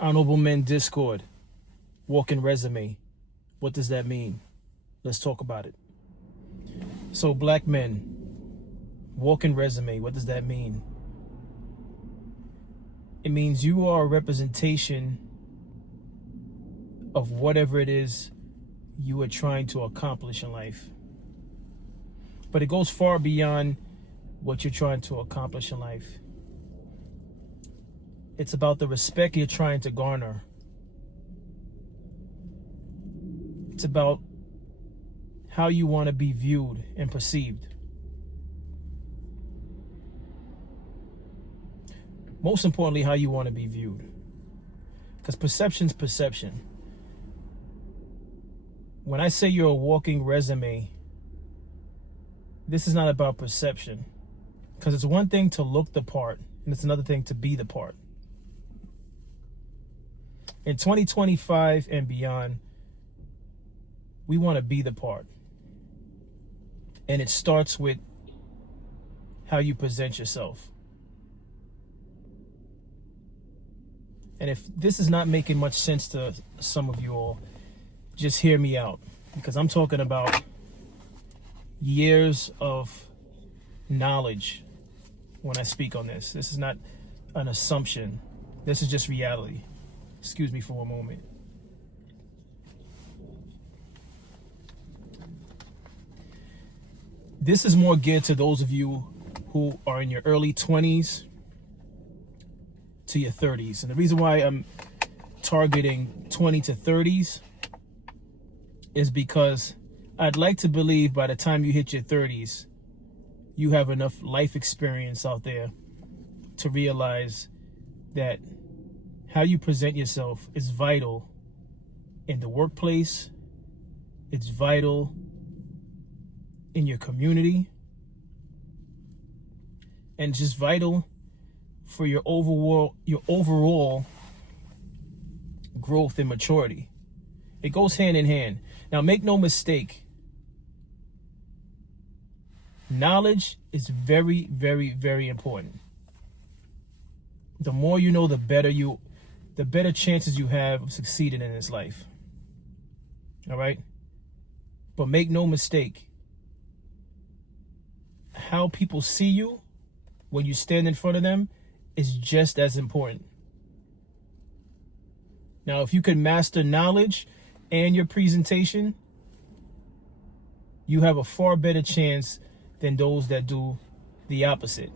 Honorable Men Discord, walking resume. What does that mean? Let's talk about it. So, black men, walking resume, what does that mean? It means you are a representation of whatever it is you are trying to accomplish in life. But it goes far beyond what you're trying to accomplish in life. It's about the respect you're trying to garner. It's about how you want to be viewed and perceived. Most importantly, how you want to be viewed. Because perception's perception. When I say you're a walking resume, this is not about perception. Because it's one thing to look the part, and it's another thing to be the part. In 2025 and beyond, we want to be the part. And it starts with how you present yourself. And if this is not making much sense to some of you all, just hear me out. Because I'm talking about years of knowledge when I speak on this. This is not an assumption. This is just reality. Excuse me for a moment. This is more geared to those of you who are in your early 20s to your 30s. And the reason why I'm targeting 20 to 30s is because I'd like to believe by the time you hit your 30s, you have enough life experience out there to realize that how you present yourself is vital in the workplace. It's vital in your community. And just vital for your overall growth and maturity. It goes hand in hand. Now, make no mistake. Knowledge is very, very, very important. The more you know, the better chances you have of succeeding in this life. All right? But make no mistake. How people see you when you stand in front of them is just as important. Now, if you can master knowledge and your presentation, you have a far better chance than those that do the opposite.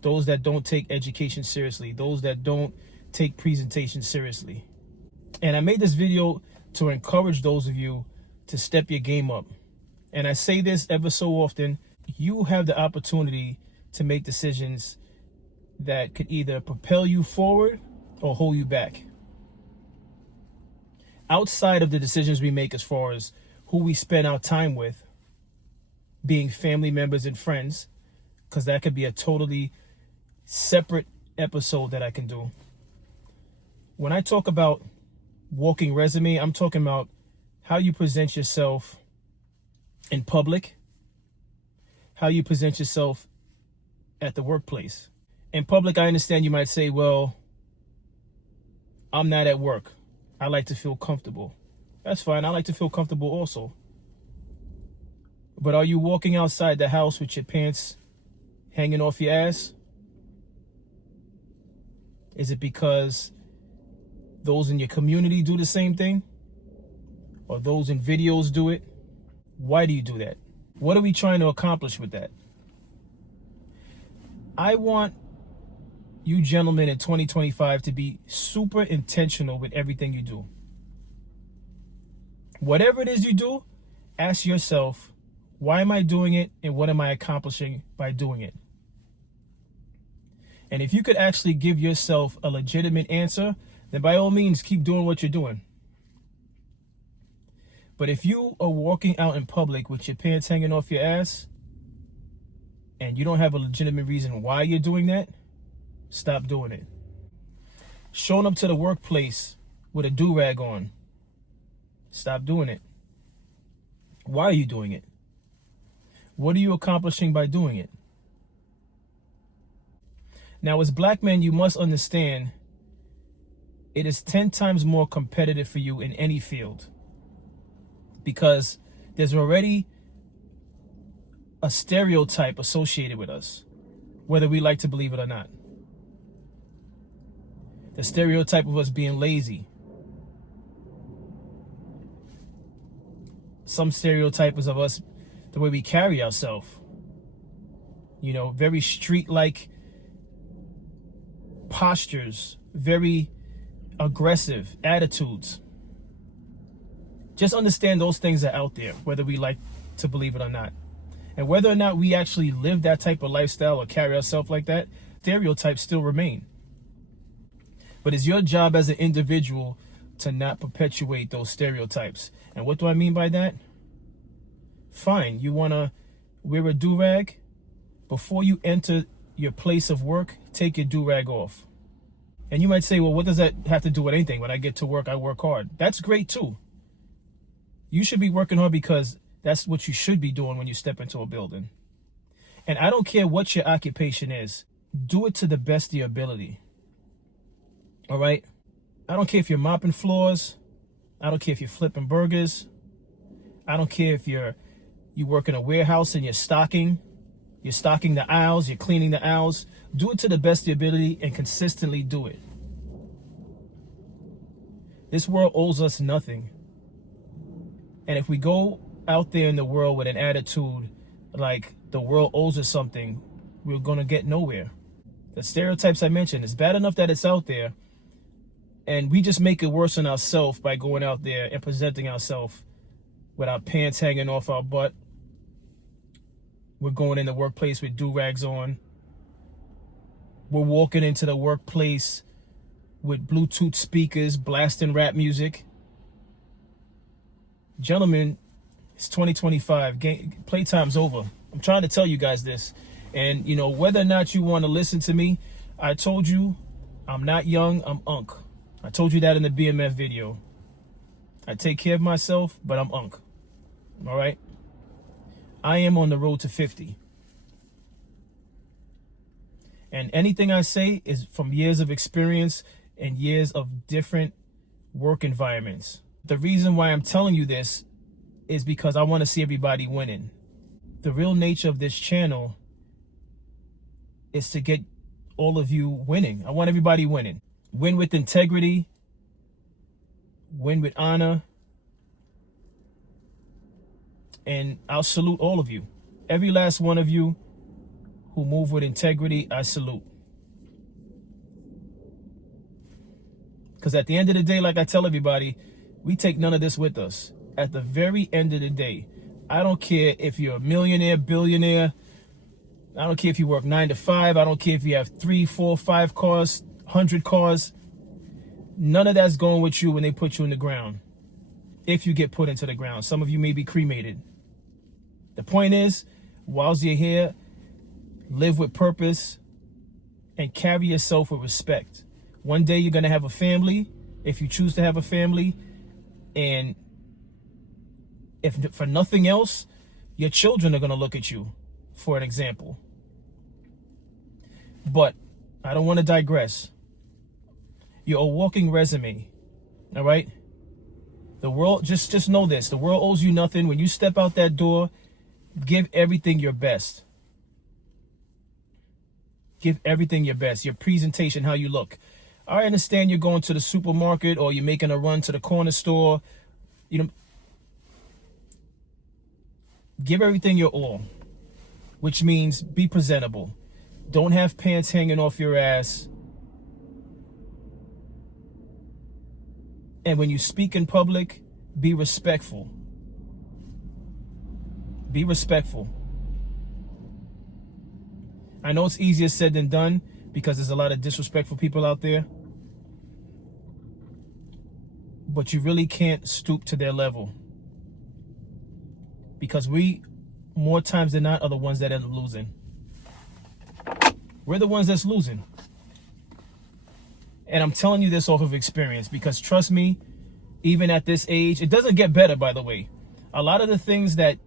Those that don't take education seriously. Those that don't take presentation seriously. And I made this video to encourage those of you to step your game up. And I say this ever so often. You have the opportunity to make decisions that could either propel you forward or hold you back. Outside of the decisions we make as far as who we spend our time with, being family members and friends, because that could be a totally separate episode that I can do. When I talk about walking resume, I'm talking about how you present yourself in public, how you present yourself at the workplace. In public, I understand you might say, well, I'm not at work. I like to feel comfortable. That's fine. I like to feel comfortable also. But are you walking outside the house with your pants hanging off your ass? Is it because those in your community do the same thing? Or those in videos do it? Why do you do that? What are we trying to accomplish with that? I want you gentlemen in 2025 to be super intentional with everything you do. Whatever it is you do, ask yourself, why am I doing it and what am I accomplishing by doing it? And if you could actually give yourself a legitimate answer, then by all means, keep doing what you're doing. But if you are walking out in public with your pants hanging off your ass and you don't have a legitimate reason why you're doing that, stop doing it. Showing up to the workplace with a do-rag on, stop doing it. Why are you doing it? What are you accomplishing by doing it? Now, as black men, you must understand it is 10 times more competitive for you in any field, because there's already a stereotype associated with us, whether we like to believe it or not. The stereotype of us being lazy. Some stereotype is of us, the way we carry ourselves. You know, very street-like postures, very aggressive attitudes. Just understand those things are out there, whether we like to believe it or not. And whether or not we actually live that type of lifestyle or carry ourselves like that, stereotypes still remain. But it's your job as an individual to not perpetuate those stereotypes. And what do I mean by that? Fine, you want to wear a do-rag? Before you enter your place of work, take your do-rag off. And you might say, well, what does that have to do with anything? When I get to work, I work hard. That's great too. You should be working hard because that's what you should be doing when you step into a building. And I don't care what your occupation is. Do it to the best of your ability. All right? I don't care if you're mopping floors. I don't care if you're flipping burgers. I don't care if you work in a warehouse and you're stocking the aisles, you're cleaning the aisles. Do it to the best of your ability and consistently do it. This world owes us nothing. And if we go out there in the world with an attitude like the world owes us something, we're going to get nowhere. The stereotypes I mentioned, it's bad enough that it's out there, and we just make it worse on ourselves by going out there and presenting ourselves with our pants hanging off our butt. We're going in the workplace with do-rags on. We're walking into the workplace with Bluetooth speakers, blasting rap music. Gentlemen, it's 2025. Playtime's over. I'm trying to tell you guys this. And, you know, whether or not you want to listen to me, I told you I'm not young, I'm unk. I told you that in the BMF video. I take care of myself, but I'm unk. All right? I am on the road to 50. And anything I say is from years of experience and years of different work environments. The reason why I'm telling you this is because I want to see everybody winning. The real nature of this channel is to get all of you winning. I want everybody winning. Win with integrity. Win with honor. And I'll salute all of you. Every last one of you who move with integrity, I salute. Because at the end of the day, like I tell everybody, we take none of this with us. At the very end of the day, I don't care if you're a millionaire, billionaire. I don't care if you work 9 to 5. I don't care if you have 3, 4, 5 cars, 100 cars. None of that's going with you when they put you in the ground. If you get put into the ground. Some of you may be cremated. The point is, whilst you're here, live with purpose and carry yourself with respect. One day you're going to have a family, if you choose to have a family, and if for nothing else, your children are going to look at you for an example. But I don't want to digress. You're a walking resume, all right? The world, just know this, the world owes you nothing. When you step out that door, give everything your best. Give everything your best. Your presentation, how you look. I understand you're going to the supermarket or you're making a run to the corner store. You know, give everything your all, which means be presentable. Don't have pants hanging off your ass. And when you speak in public, be respectful. Be respectful. I know it's easier said than done because there's a lot of disrespectful people out there. But you really can't stoop to their level. Because we, more times than not, are the ones that end up losing. We're the ones that's losing. And I'm telling you this off of experience because trust me, even at this age, it doesn't get better, by the way. A lot of the things that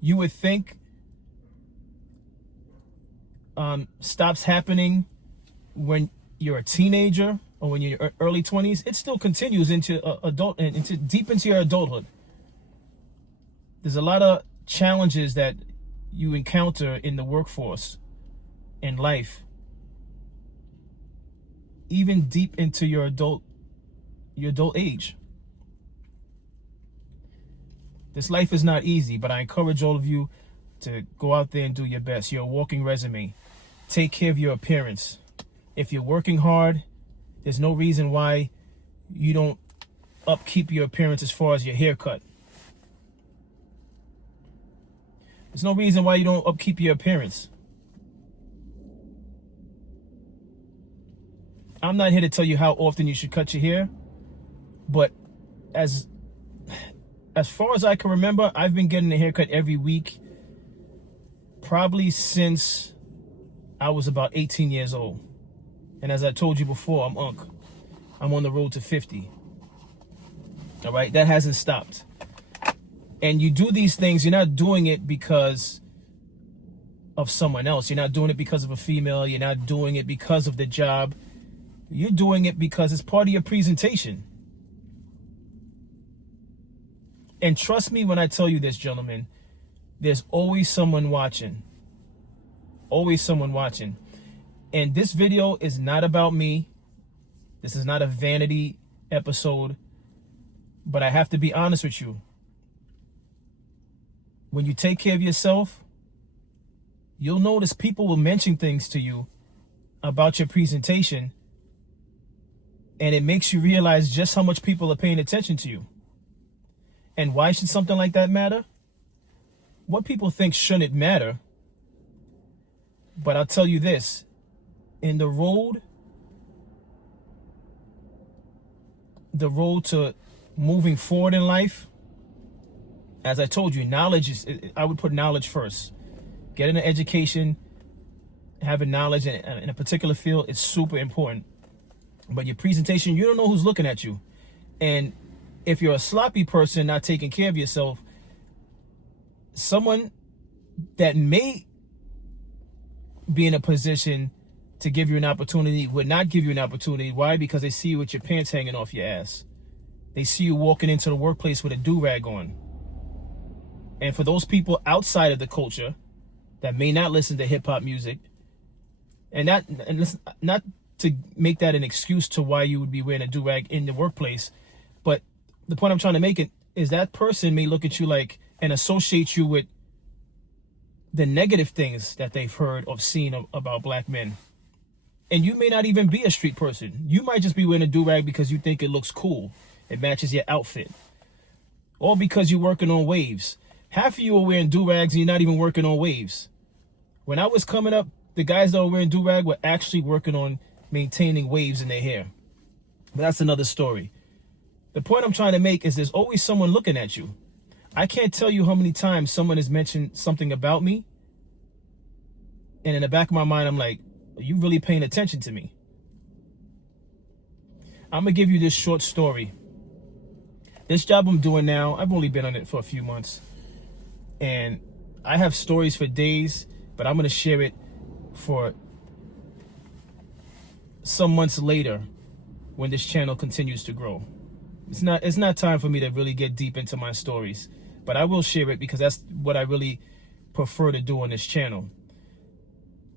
you would think stops happening when you're a teenager or when you're in your early 20s, it still continues into adult and into deep into your adulthood. There's a lot of challenges that you encounter in the workforce, in life, even deep into your adult age. This life is not easy, but I encourage all of you to go out there and do your best. You're a walking resume. Take care of your appearance. If you're working hard, there's no reason why you don't upkeep your appearance as far as your haircut. There's no reason why you don't upkeep your appearance. I'm not here to tell you how often you should cut your hair, but as far as I can remember, I've been getting a haircut every week probably since I was about 18 years old. And as I told you before, I'm on the road to 50. All right, that hasn't stopped. And you do these things, you're not doing it because of someone else. You're not doing it because of a female. You're not doing it because of the job. You're doing it because it's part of your presentation. And trust me when I tell you this, gentlemen, there's always someone watching. Always someone watching. And this video is not about me. This is not a vanity episode. But I have to be honest with you. When you take care of yourself, you'll notice people will mention things to you about your presentation. And it makes you realize just how much people are paying attention to you. And why should something like that matter? What people think shouldn't matter. But I'll tell you this. In the road to moving forward in life, as I told you, I would put knowledge first. Getting an education, having knowledge in a particular field is super important. But your presentation, you don't know who's looking at you. And if you're a sloppy person not taking care of yourself, someone that may be in a position to give you an opportunity would not give you an opportunity. Why? Because they see you with your pants hanging off your ass. They see you walking into the workplace with a do-rag on. And for those people outside of the culture that may not listen to hip-hop music, and not to make that an excuse to why you would be wearing a do-rag in the workplace, but the point I'm trying to make is that person may look at you like and associate you with the negative things that they've heard or seen about black men. And you may not even be a street person. You might just be wearing a do-rag because you think it looks cool. It matches your outfit. Or because you're working on waves. Half of you are wearing do-rags and you're not even working on waves. When I was coming up, the guys that were wearing do-rag were actually working on maintaining waves in their hair. But that's another story. The point I'm trying to make is there's always someone looking at you. I can't tell you how many times someone has mentioned something about me, and in the back of my mind, I'm like, are you really paying attention to me? I'm going to give you this short story. This job I'm doing now, I've only been on it for a few months. And I have stories for days, but I'm going to share it for some months later when this channel continues to grow. It's not time for me to really get deep into my stories, but I will share it because that's what I really prefer to do on this channel.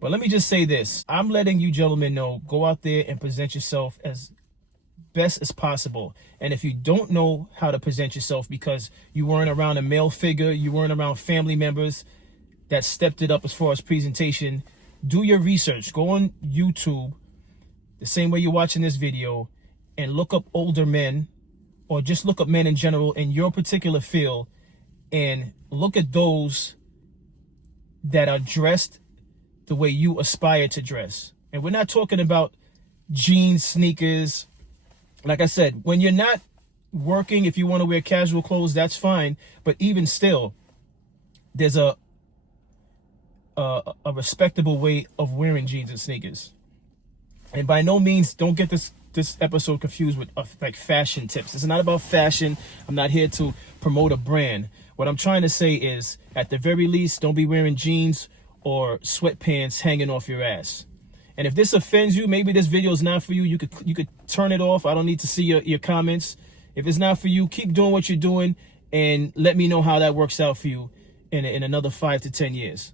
But let me just say this. I'm letting you gentlemen know, go out there and present yourself as best as possible. And if you don't know how to present yourself because you weren't around a male figure, you weren't around family members that stepped it up as far as presentation, do your research. Go on YouTube, the same way you're watching this video, and look up older men, or just look up men in general in your particular field, and look at those that are dressed the way you aspire to dress. And we're not talking about jeans, sneakers. Like I said, when you're not working, if you want to wear casual clothes, that's fine. But even still, there's a respectable way of wearing jeans and sneakers. And by no means, don't get this episode confused with like fashion tips. It's not about fashion. I'm not here to promote a brand. What I'm trying to say is, at the very least, don't be wearing jeans or sweatpants hanging off your ass. And if this offends you, maybe this video is not for you. You could turn it off. I don't need to see your comments. If it's not for you, keep doing what you're doing and let me know how that works out for you in another 5 to 10 years.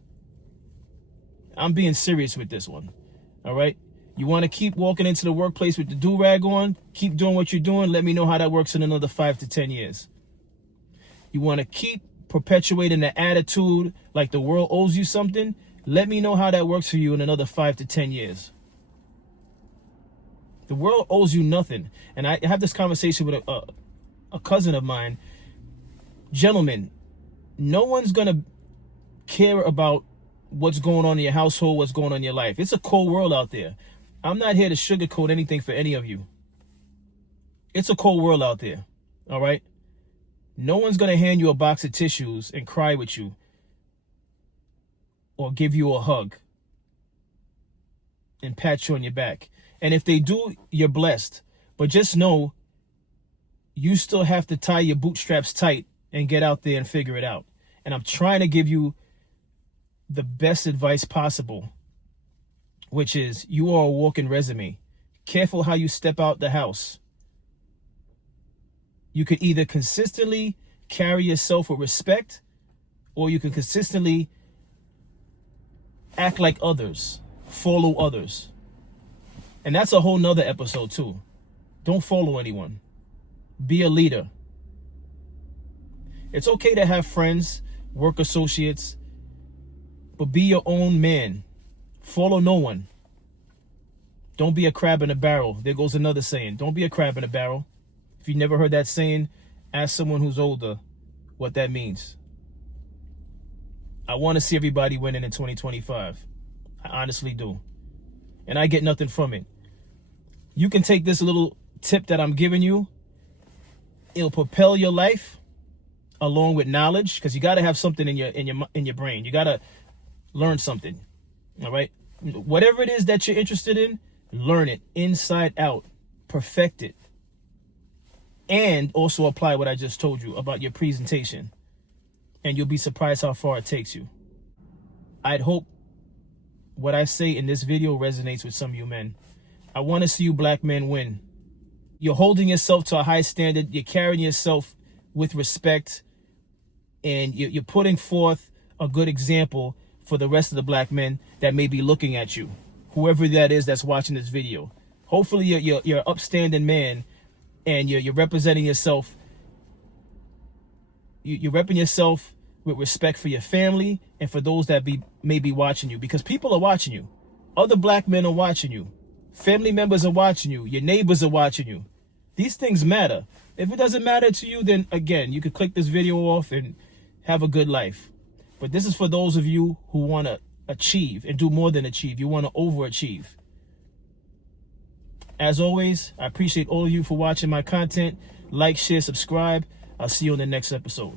I'm being serious with this one. All right? You want to keep walking into the workplace with the do-rag on? Keep doing what you're doing. Let me know how that works in another 5 to 10 years. You want to keep perpetuating the attitude like the world owes you something? Let me know how that works for you in another 5 to 10 years. The world owes you nothing. And I have this conversation with a cousin of mine. Gentlemen, no one's going to care about what's going on in your household, what's going on in your life. It's a cold world out there. I'm not here to sugarcoat anything for any of you. It's a cold world out there. All right? No one's going to hand you a box of tissues and cry with you or give you a hug and pat you on your back. And if they do, you're blessed. But just know you still have to tie your bootstraps tight and get out there and figure it out. And I'm trying to give you the best advice possible, which is you are a walking resume. Careful how you step out the house. You could either consistently carry yourself with respect, or you can consistently act like others, follow others. And that's a whole nother episode too. Don't follow anyone. Be a leader. It's okay to have friends, work associates, but be your own man. Follow no one. Don't be a crab in a barrel. There goes another saying. Don't be a crab in a barrel. If you never heard that saying, ask someone who's older what that means. I want to see everybody winning in 2025. I honestly do. And I get nothing from it. You can take this little tip that I'm giving you. It'll propel your life along with knowledge, because you got to have something in your brain. You got to learn something. All right? Whatever it is that you're interested in, learn it inside out. Perfect it. And also apply what I just told you about your presentation. And you'll be surprised how far it takes you. I'd hope what I say in this video resonates with some of you men. I want to see you black men win. You're holding yourself to a high standard. You're carrying yourself with respect. And you're putting forth a good example for the rest of the black men that may be looking at you. Whoever that is that's watching this video. Hopefully you're an upstanding man. And you're representing yourself. You're repping yourself with respect for your family and for those that may be watching you. Because people are watching you. Other black men are watching you. Family members are watching you. Your neighbors are watching you. These things matter. If it doesn't matter to you, then again, you could click this video off and have a good life. But this is for those of you who want to achieve and do more than achieve. You want to overachieve. As always, I appreciate all of you for watching my content. Like, share, subscribe. I'll see you on the next episode.